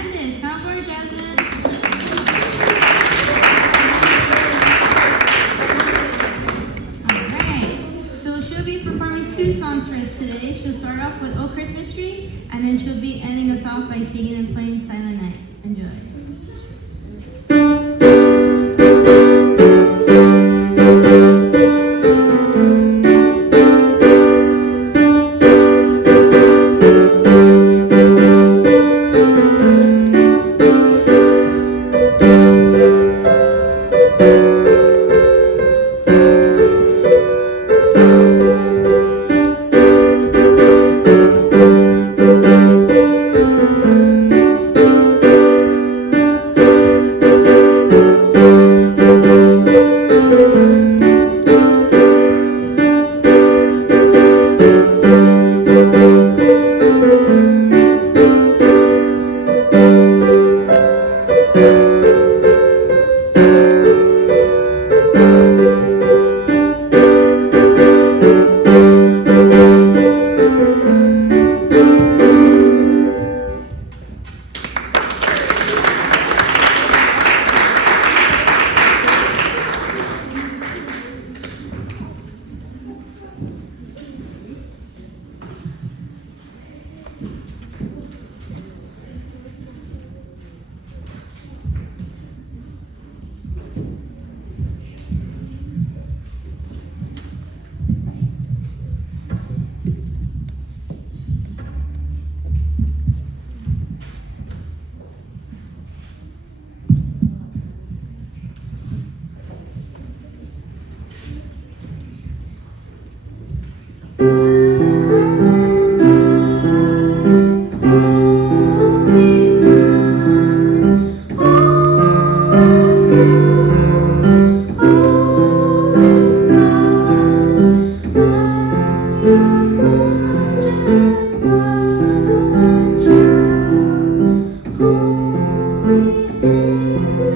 Hernandez. Come forward, Jasmine. Alright, so she'll be performing 2 songs for us today. She'll start off with Oh Christmas Tree, and then she'll be ending us off by singing and playing Silent Night. Enjoy.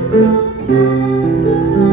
So tender.